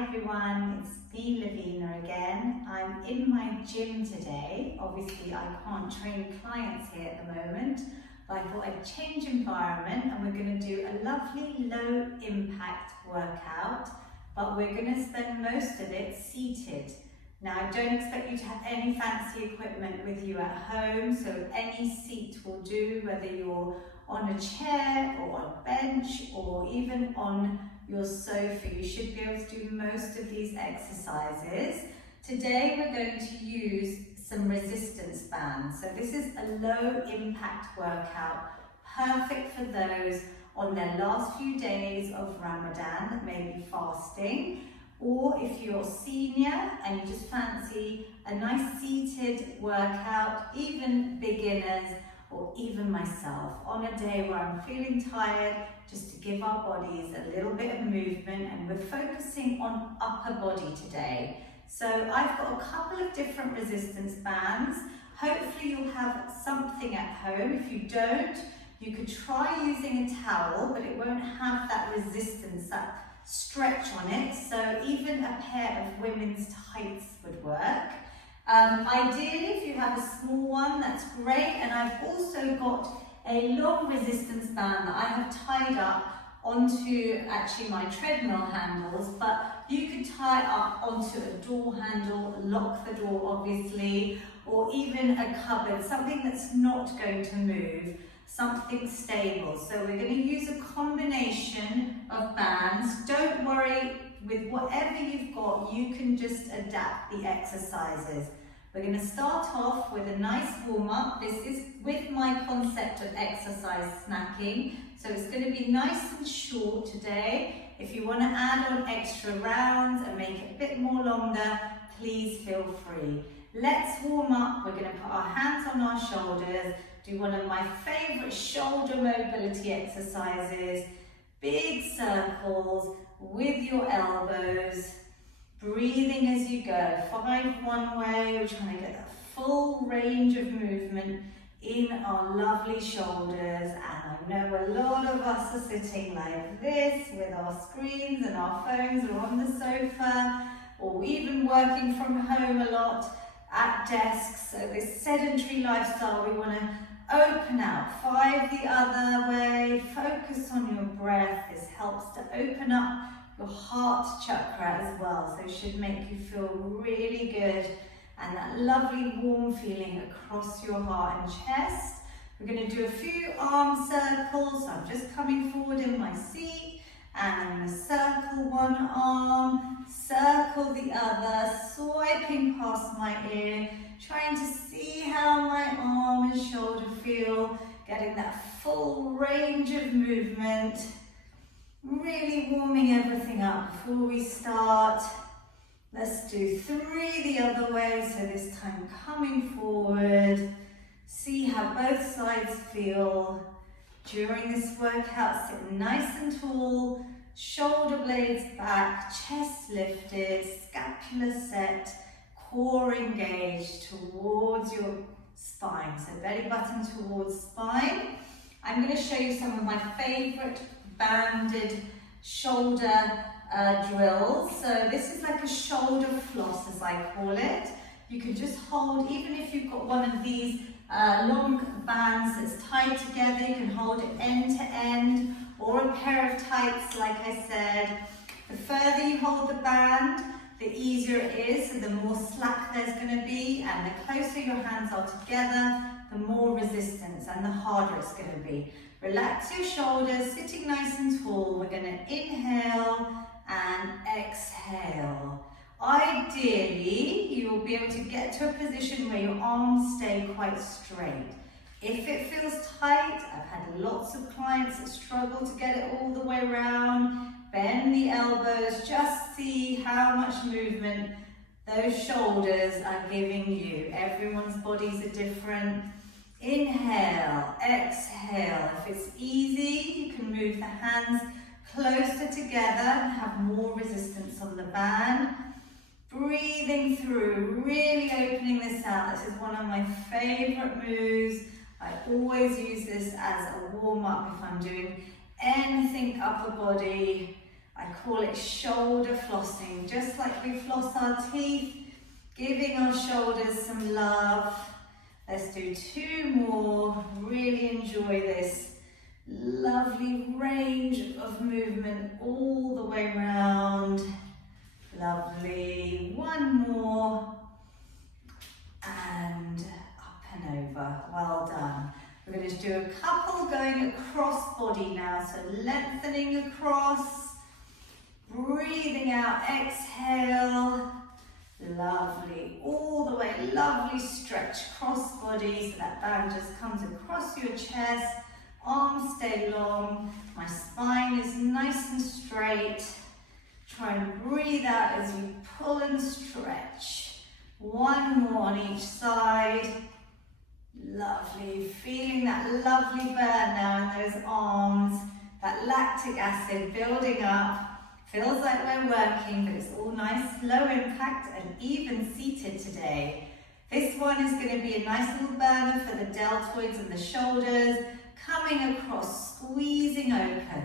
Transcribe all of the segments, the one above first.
Hi everyone, it's me Lavina again. I'm in my gym today. Obviously I can't train clients here at the moment, but I thought I'd change environment and we're going to do a lovely low impact workout, but we're going to spend most of it seated. Now I don't expect you to have any fancy equipment with you at home, so any seat will do, whether you're on a chair or on a bench or even on your sofa. You should be able to do most of these exercises. Today we're going to use some resistance bands. So this is a low impact workout, perfect for those on their last few days of Ramadan that may be fasting, or if you're a senior and you just fancy a nice seated workout, even beginners or even myself, on a day where I'm feeling tired, just to give our bodies a little bit of movement, and we're focusing on upper body today. So I've got a couple of different resistance bands. Hopefully you'll have something at home. If you don't, you could try using a towel, but it won't have that resistance, that stretch on it. So even a pair of women's tights would work. Ideally, if you have a small one, that's great. And I've also got a long resistance band that I have tied up onto actually my treadmill handles, but you could tie up onto a door handle, lock the door obviously, or even a cupboard, something that's not going to move, something stable. So we're going to use a combination of bands. Don't worry, with whatever you've got, you can just adapt the exercises. We're going to start off with a nice warm-up. This is with my concept of exercise snacking, so it's going to be nice and short today. If you want to add on extra rounds and make it a bit more longer, please feel free. Let's warm up. We're going to put our hands on our shoulders, do one of my favourite shoulder mobility exercises, big circles with your elbows. Breathing as you go, 5 one way, we're trying to get that full range of movement in our lovely shoulders. And I know a lot of us are sitting like this with our screens and our phones, or on the sofa, or even working from home a lot at desks. So this sedentary lifestyle, we want to open out, 5 the other way, focus on your breath. This helps to open up your heart chakra as well, so it should make you feel really good, and that lovely warm feeling across your heart and chest. We're going to do a few arm circles, so I'm just coming forward in my seat, and I'm going to circle one arm, circle the other, swiping past my ear, trying to see how my arm and shoulder feel, getting that full range of movement. Really warming everything up before we start. Let's do 3 the other way, so this time coming forward. See how both sides feel. During this workout, sit nice and tall, shoulder blades back, chest lifted, scapula set, core engaged towards your spine. So belly button towards spine. I'm going to show you some of my favourite banded shoulder drills. So this is like a shoulder floss, as I call it. You can just hold, even if you've got one of these long bands that's tied together, you can hold it end to end, or a pair of tights, like I said. The further you hold the band, the easier it is, so the more slack there's going to be, and the closer your hands are together, the more resistance and the harder it's going to be. Relax your shoulders, sitting nice and tall. We're going to inhale and exhale. Ideally, you will be able to get to a position where your arms stay quite straight. If it feels tight, I've had lots of clients that struggle to get it all the way around. Bend the elbows, just see how much movement those shoulders are giving you. Everyone's bodies are different. Inhale, exhale. If it's easy, you can move the hands closer together and have more resistance on the band. Breathing through, really opening this out. This is one of my favorite moves. I always use this as a warm-up if I'm doing anything upper body. I call it shoulder flossing, just like we floss our teeth, giving our shoulders some love. Let's do 2 more. Really enjoy this lovely range of movement all the way around. Lovely. 1 more. And up and over. Well done. We're going to do a couple going across body now. So lengthening across. Breathing out. Exhale. Lovely. All the way. Lovely stretch. Cross body. So that band just comes across your chest. Arms stay long. My spine is nice and straight. Try and breathe out as you pull and stretch. 1 more on each side. Lovely. Feeling that lovely burn now in those arms. That lactic acid building up. Feels like we're working, but it's all nice, low impact and even seated today. This one is going to be a nice little burner for the deltoids and the shoulders. Coming across, squeezing open.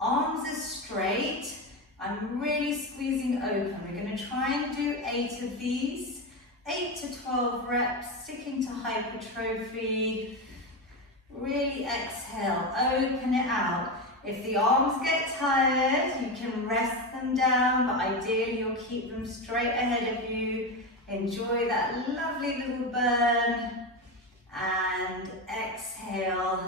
Arms are straight. I'm really squeezing open. We're going to try and do 8 of these. 8 to 12 reps, sticking to hypertrophy. Really exhale, open it out. If the arms get tired, you can rest them down, but ideally you'll keep them straight ahead of you. Enjoy that lovely little burn. And exhale,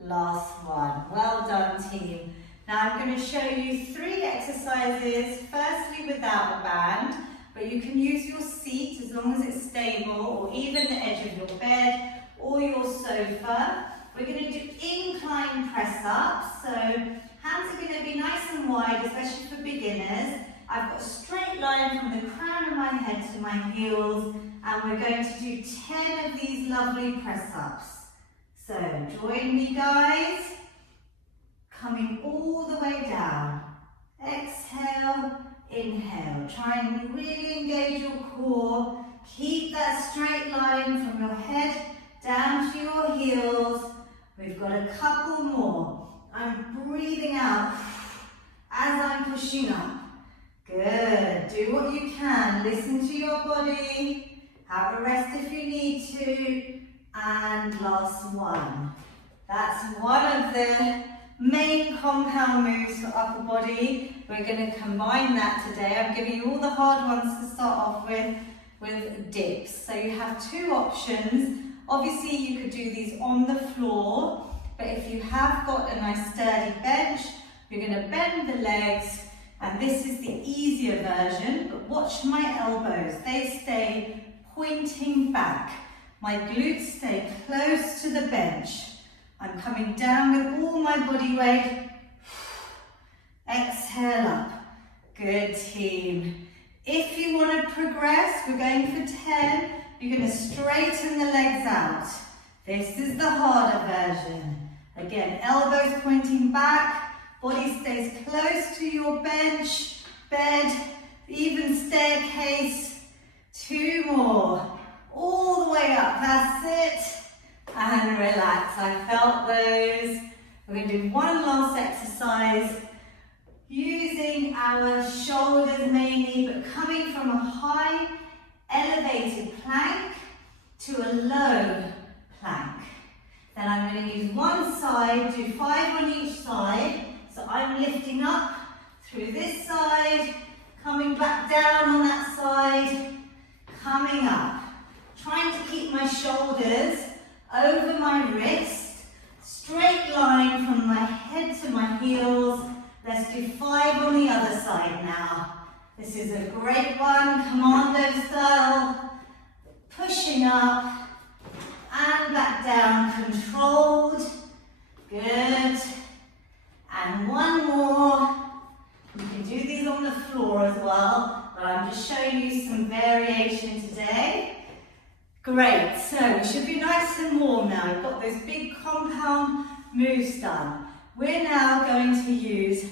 last one. Well done, team. Now I'm going to show you 3 exercises, firstly without a band, but you can use your seat as long as it's stable, or even the edge of your bed or your sofa. We're going to do incline press-ups, so hands are going to be nice and wide, especially for beginners. I've got a straight line from the crown of my head to my heels, and we're going to do 10 of these lovely press-ups. So join me, guys. Coming all the way down. Exhale, inhale. Try and really engage your core. Keep that straight line from your head down to your heels. We've got a couple more. I'm breathing out as I'm pushing up. Good. Do what you can. Listen to your body. Have a rest if you need to. And last one. That's one of the main compound moves for upper body. We're going to combine that today. I'm giving you all the hard ones to start off with dips. So you have 2 options. Obviously you could do these on the floor, but if you have got a nice sturdy bench, you're going to bend the legs, and this is the easier version, but watch my elbows. They stay pointing back. My glutes stay close to the bench. I'm coming down with all my body weight. Exhale up. Good, team. If you want to progress, we're going for 10. You're going to straighten the legs out. This is the harder version. Again, elbows pointing back. Body stays close to your bench, bed, even staircase. 2 more. All the way up. That's it. And relax. I felt those. We're going to do one last exercise using our shoulders mainly, but coming from a high elevated plank to a low plank. Then I'm going to use one side, do 5 on each side. So I'm lifting up through this side, coming back down on that side, coming up. Trying to keep my shoulders over my wrist, straight line from my head to my heels. Let's do 5 on the other side now. This is a great one, commando style. Pushing up and back down, controlled. Good. And 1 more. You can do these on the floor as well, but I'm just showing you some variation today. Great, so we should be nice and warm now. We've got those big compound moves done. We're now going to use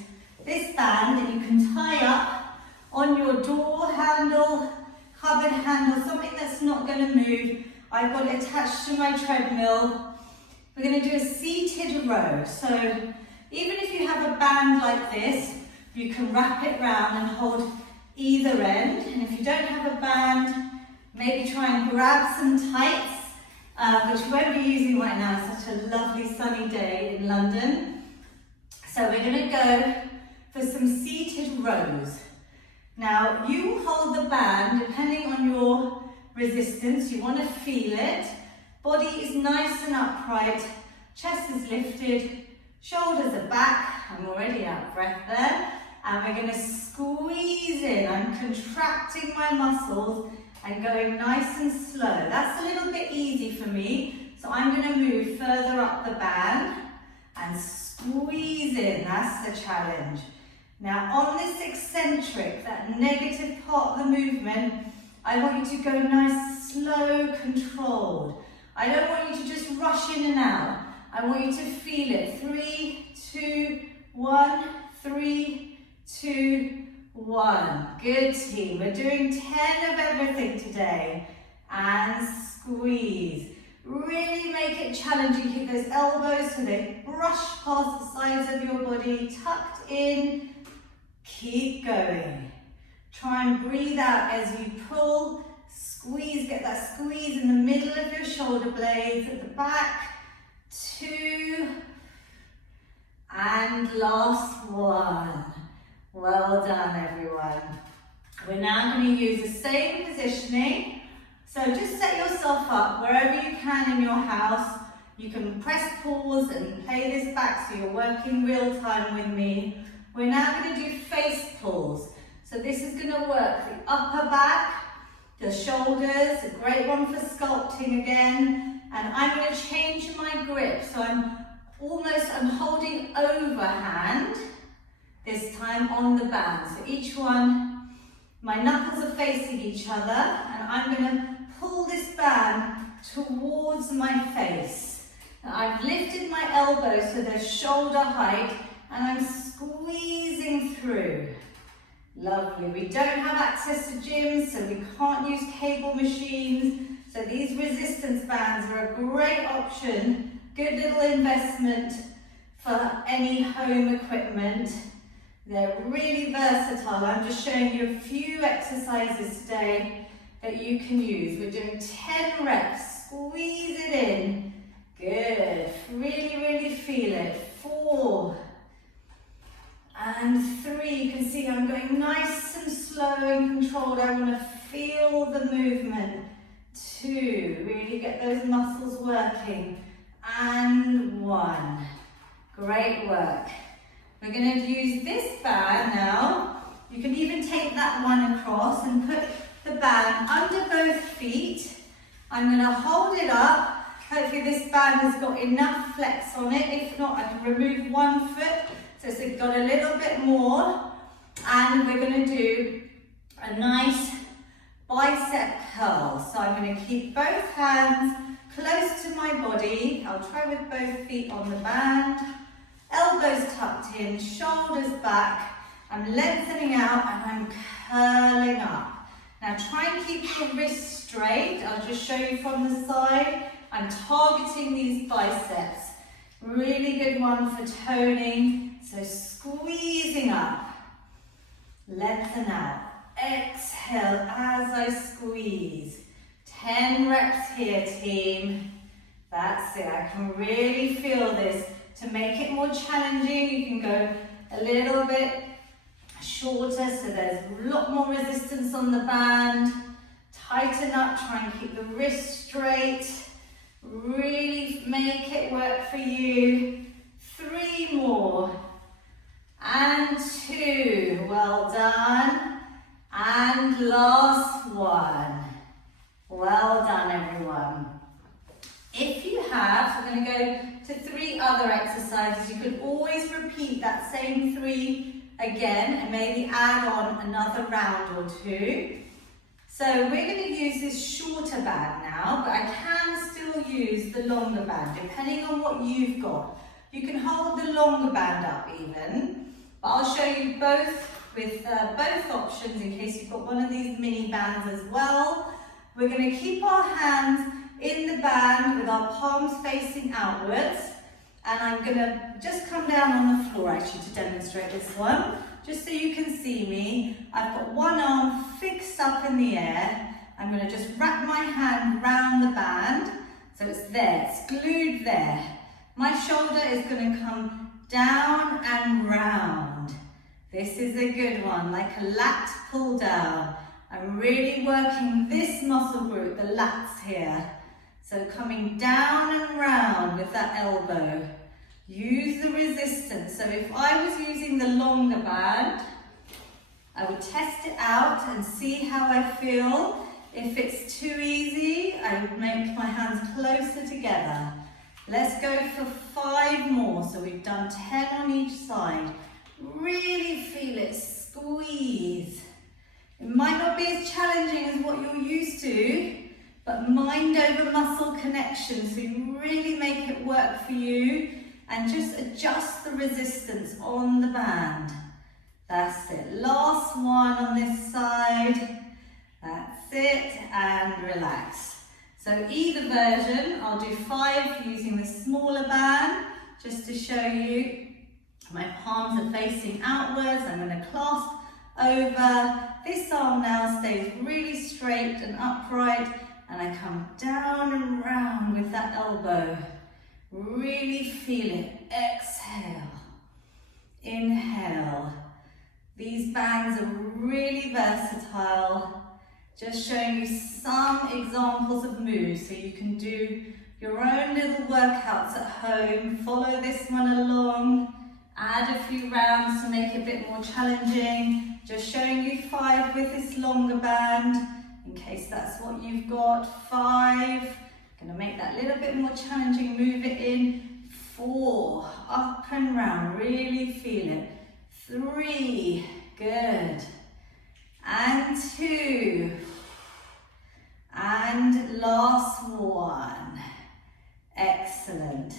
this band that you can tie up on your door handle, cupboard handle, something that's not going to move. I've got it attached to my treadmill. We're going to do a seated row. So even if you have a band like this, you can wrap it round and hold either end. And if you don't have a band, maybe try and grab some tights, which we won't be using right now. It's such a lovely sunny day in London. So we're going to go for some seated rows. Now you hold the band depending on your resistance. You want to feel it. Body is nice and upright, chest is lifted, shoulders are back. I'm already out of breath there. And we're going to squeeze in. I'm contracting my muscles and going nice and slow. That's a little bit easy for me. So I'm going to move further up the band and squeeze in. That's the challenge. Now on this eccentric, that negative part of the movement, I want you to go nice, slow, controlled. I don't want you to just rush in and out. I want you to feel it. 3, 2, 1, 3, 2, 1. Good team. We're doing 10 of everything today. And squeeze. Really make it challenging. Keep those elbows so they brush past the sides of your body, tucked in. Keep going. Try and breathe out as you pull. Squeeze, get that squeeze in the middle of your shoulder blades at the back. 2. And last one. Well done, everyone. We're now going to use the same positioning. So just set yourself up wherever you can in your house. You can press pause and play this back so you're working real time with me. We're now going to do face pulls. So this is going to work the upper back, the shoulders, a great one for sculpting again. And I'm going to change my grip. So I'm holding overhand, this time on the band. So each one, my knuckles are facing each other, and I'm going to pull this band towards my face. Now I've lifted my elbows to the shoulder height, and I'm squeezing through. Lovely. We don't have access to gyms, so we can't use cable machines. So these resistance bands are a great option. Good little investment for any home equipment. They're really versatile. I'm just showing you a few exercises today that you can use. We're doing 10 reps. Squeeze it in. Good. Really, really feel it. 4. And 3, you can see I'm going nice and slow and controlled. I want to feel the movement. 2, really get those muscles working. And 1. Great work. We're going to use this band now. You can even take that one across and put the band under both feet. I'm going to hold it up. Hopefully this band has got enough flex on it. If not, I can remove one foot. So it's got a little bit more. And we're going to do a nice bicep curl. So I'm going to keep both hands close to my body. I'll try with both feet on the band. Elbows tucked in, shoulders back. I'm lengthening out and I'm curling up. Now try and keep your wrists straight. I'll just show you from the side. I'm targeting these biceps. Really good one for toning. So squeezing up. Lengthen out. Exhale as I squeeze. 10 reps here, team. That's it. I can really feel this. To make it more challenging, you can go a little bit shorter, so there's a lot more resistance on the band. Tighten up, try and keep the wrist straight. Really make it work for you. 3 more. And 2. Well done. And last one. Well done, everyone. If you have, so we're going to go to 3 other exercises. You can always repeat that same 3 again and maybe add on another round or 2. So we're going to use this shorter band now, but I can still use the longer band depending on what you've got. You can hold the longer band up even, but I'll show you both with both options in case you've got one of these mini bands as well. We're going to keep our hands in the band with our palms facing outwards, and I'm going to just come down on the floor actually to demonstrate this one. just so you can see me, I've got one arm fixed up in the air. I'm going to just wrap my hand round the band, so it's there, it's glued there. My shoulder is going to come down and round. This is a good one, like a lat pull down. I'm really working this muscle group, the lats here. So coming down and round with that elbow. Use the resistance. So if I was using the longer band, I would test it out and see how I feel. If it's too easy, I would make my hands closer together. Let's go for 5 more. So we've done 10 on each side. Really feel it, squeeze. It might not be as challenging as what you're used to, but mind over muscle connection, so you really make it work for you, and just adjust the resistance on the band. That's it. Last one on this side. That's it, and relax. So either version, I'll do 5 using the smaller band, just to show you. My palms are facing outwards. I'm going to clasp over. This arm now stays really straight and upright, and I come down and round with that elbow. Really feel it. Exhale. Inhale. These bands are really versatile. Just showing you some examples of moves so you can do your own little workouts at home. Follow this one along. Add a few rounds to make it a bit more challenging. Just showing you 5 with this longer band, in case that's what you've got. 5. Gonna make that a little bit more challenging. Move it in. 4. Up and round. Really feel it. 3. Good. And 2. And last one. Excellent.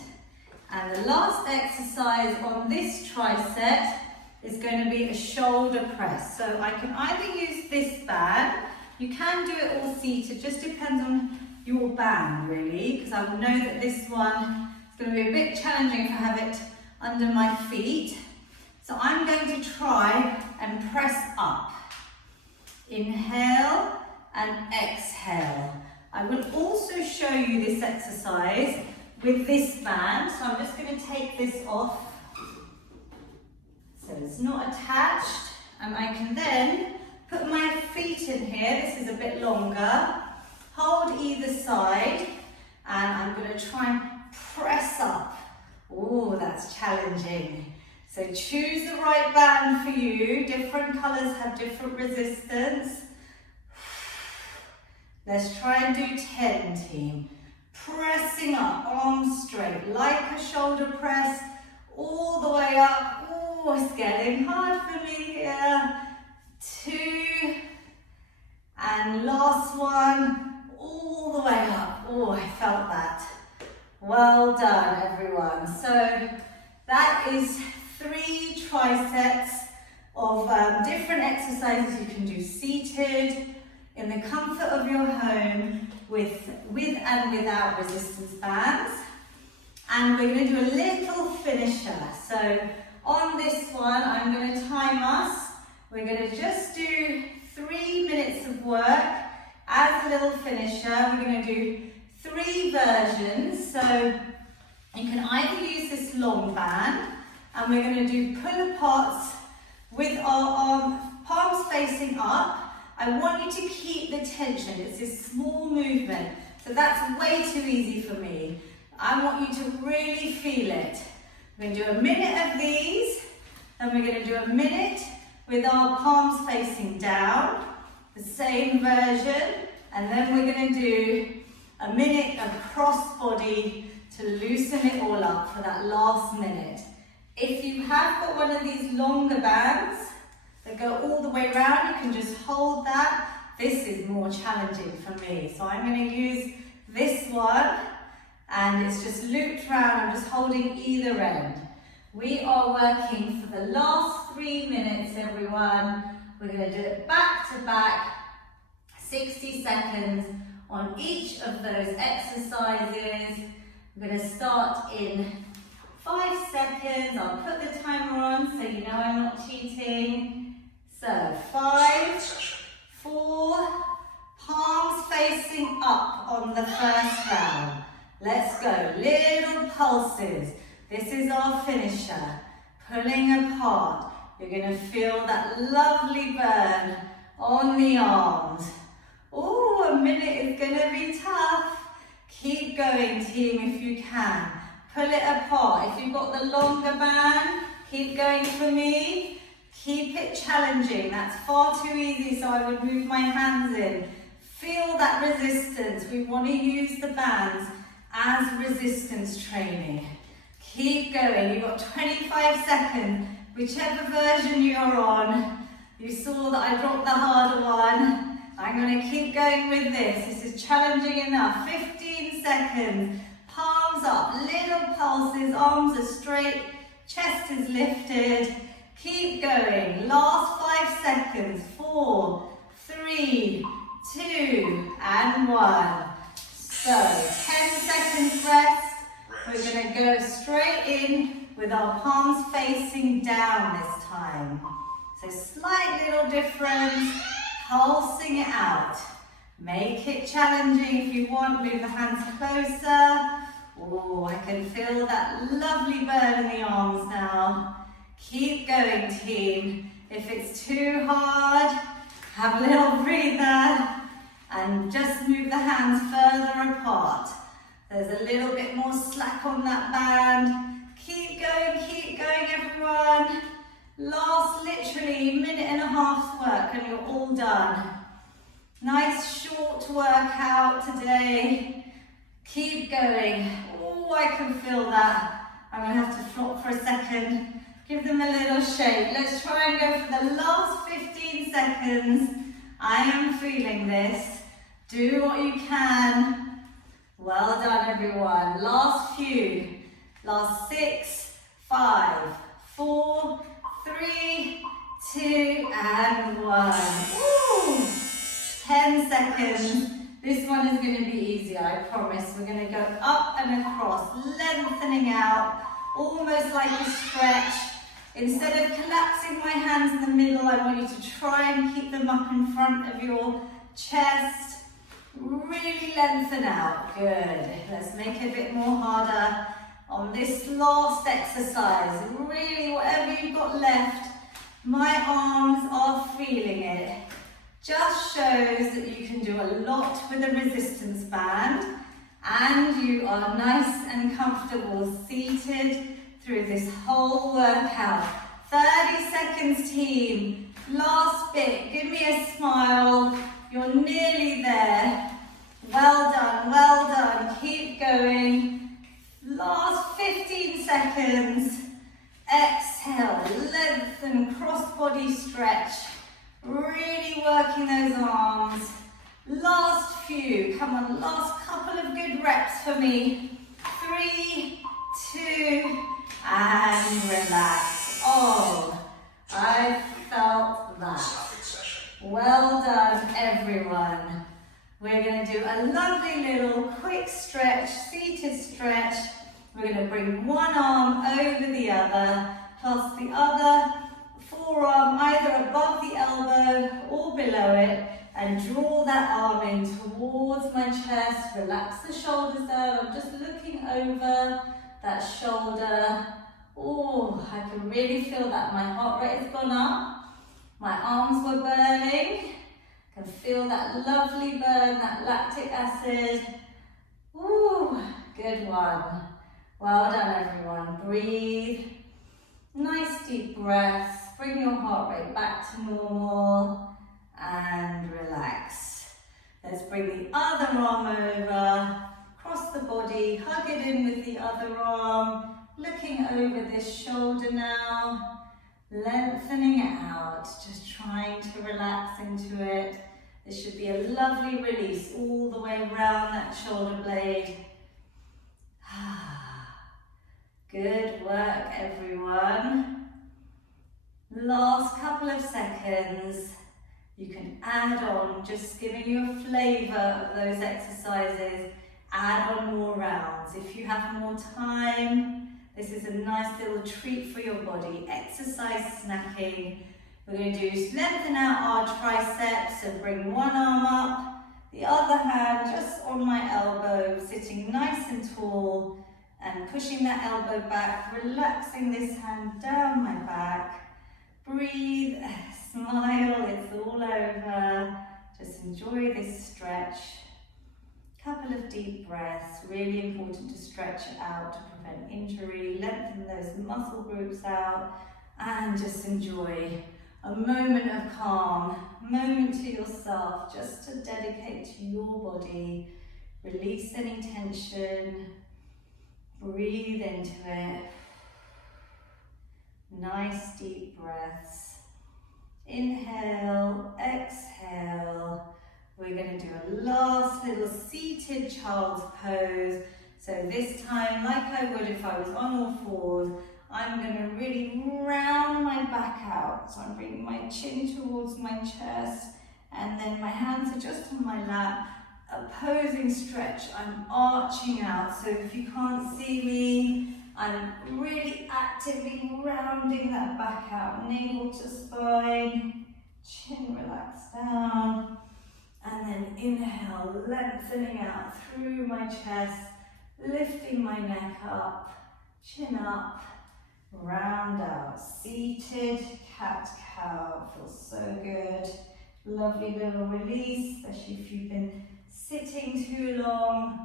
And the last exercise on this tricep is going to be a shoulder press. So I can either use this band, you can do it all seated, just depends on your band really, because I will know that this one is going to be a bit challenging if I have it under my feet. So I'm going to try and press up. Inhale and exhale. I will also show you this exercise with this band, so I'm just going to take this off so it's not attached, and I can then put my feet in here. This is a bit longer. Hold either side, and I'm going to try and press up. Oh, that's challenging. So choose the right band for you. Different colours have different resistance. Let's try and do 10, team. Pressing up, arms straight, like a shoulder press, all the way up. Oh, it's getting hard for me here. 2, and last one, all the way up. Oh, I felt that. Well done, everyone. So that is 3 triceps of different exercises you can do seated, in the comfort of your home, with and without resistance bands. And we're going to do a little finisher. So on this one, I'm going to time us. We're going to just do 3 minutes of work as a little finisher. We're going to do 3 versions. So you can either use this long band, and we're going to do pull-aparts with our palms facing up. I want you to keep the tension. It's this small movement. So that's way too easy for me. I want you to really feel it. We're going to do a minute of these, and we're going to do a minute with our palms facing down, the same version, and then we're going to do a minute of cross body to loosen it all up for that last minute. If you have got one of these longer bands that go all the way around, you can just hold that. This is more challenging for me, so I'm going to use this one, and it's just looped round. I'm just holding either end. We are working for the last 3 minutes, everyone. We're going to do it back to back, 60 seconds on each of those exercises. We're going to start in 5 seconds. I'll put the timer on so you know I'm not cheating. So 5, 4, palms facing up on the first round. Let's go, little pulses. This is our finisher. Pulling apart. You're going to feel that lovely burn on the arms. Oh, a minute is going to be tough. Keep going, team, if you can. Pull it apart. If you've got the longer band, keep going for me. Keep it challenging. That's far too easy, so I would move my hands in. Feel that resistance. We want to use the bands as resistance training. Keep going. You've got 25 seconds. Whichever version you're on. You saw that I dropped the harder one. I'm going to keep going with this. This is challenging enough. 15 seconds. Palms up, little pulses, arms are straight, chest is lifted. Keep going. Last 5 seconds. 4, 3, 2, and 1. So, 10 seconds rest. We're going to go straight in with our palms facing down this time. So, slight little difference, pulsing it out. Make it challenging if you want. Move the hands closer. Oh, I can feel that lovely burn in the arms now. Keep going, team. If it's too hard, have a little breather and just move the hands further apart. There's a little bit more slack on that band. Keep going, everyone. Last literally minute and a half's work and you're all done. Nice short workout today. Keep going. Oh, I can feel that. I'm going to have to flop for a second. Give them a little shake. Let's try and go for the last 15 seconds. I am feeling this. Do what you can. Well done, everyone. Last few. Last 6, 5, 4, 3, 2, and 1. Woo! 10 seconds. This one is going to be easier, I promise. We're going to go up and across, lengthening out, almost like a stretch. Instead of collapsing my hands in the middle, I want you to try and keep them up in front of your chest. Really lengthen out. Good. Let's make it a bit more harder on this last exercise. Really, whatever you've got left, my arms are feeling it. Just shows that you can do a lot with a resistance band and you are nice and comfortable seated through this whole workout. 30 seconds, team. Last bit. Give me a smile. You're nearly there. Well done, well done. Keep going. Last 15 seconds. Exhale, lengthen, cross-body stretch. Really working those arms. Last few. Come on, last couple of good reps for me. 3, 2, and relax. Oh, I felt that. Well done, everyone. We're going to do a lovely little quick stretch, seated stretch. We're going to bring one arm over the other, plus the other forearm either above the elbow or below it, and draw that arm in towards my chest. Relax the shoulders down. I'm just looking over that shoulder. Oh, I can really feel that my heart rate has gone up. My arms were burning. I can feel that lovely burn, that lactic acid. Ooh, good one. Well done, everyone. Breathe. Nice deep breaths. Bring your heart rate back to normal and relax. Let's bring the other arm over, cross the body, hug it in with the other arm, looking over this shoulder now, lengthening it out, just trying to relax into it. This should be a lovely release all the way around that shoulder blade. Good work, everyone. Last couple of seconds. You can add on, just giving you a flavour of those exercises, add on more rounds. If you have more time, This is a nice little treat for your body. Exercise snacking. We're going to do lengthen out our triceps, so bring one arm up, the other hand just on my elbow, sitting nice and tall and pushing that elbow back, relaxing this hand down my back. Breathe, smile, it's all over. Just enjoy this stretch. Couple of deep breaths, really important to stretch it out to prevent injury, lengthen those muscle groups out, and just enjoy a moment of calm, moment to yourself, just to dedicate to your body. Release any tension, breathe into it. Nice deep breaths. Inhale, exhale. We're going to do a last little seated child's pose. So this time, like I would if I was on all fours, I'm going to really round my back out. So I'm bringing my chin towards my chest, and then my hands are just on my lap. Opposing stretch, I'm arching out. So if you can't see me, I'm really actively rounding that back out. Navel to spine, chin relaxed down. And then inhale, lengthening out through my chest, lifting my neck up, chin up, round out. Seated cat-cow, feels so good. Lovely little release, especially if you've been sitting too long.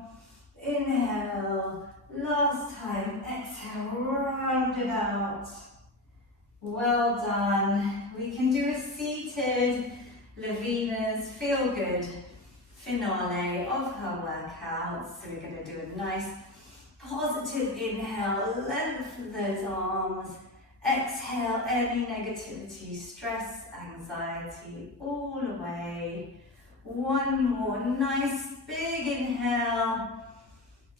Inhale, last time, exhale, round it out. Well done. We can do a seated Lavina's Feel Good finale of her workout. So we're going to do a nice positive inhale, lengthen those arms. Exhale any negativity, stress, anxiety, all away. One more nice big inhale.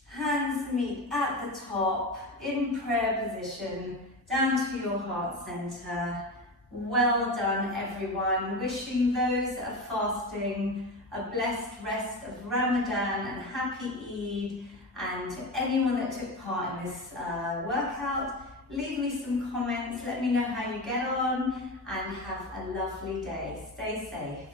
Hands meet at the top in prayer position, down to your heart center. Well done, everyone. Wishing those that are fasting a blessed rest of Ramadan and happy Eid. And to anyone that took part in this workout, leave me some comments. Let me know how you get on and have a lovely day. Stay safe.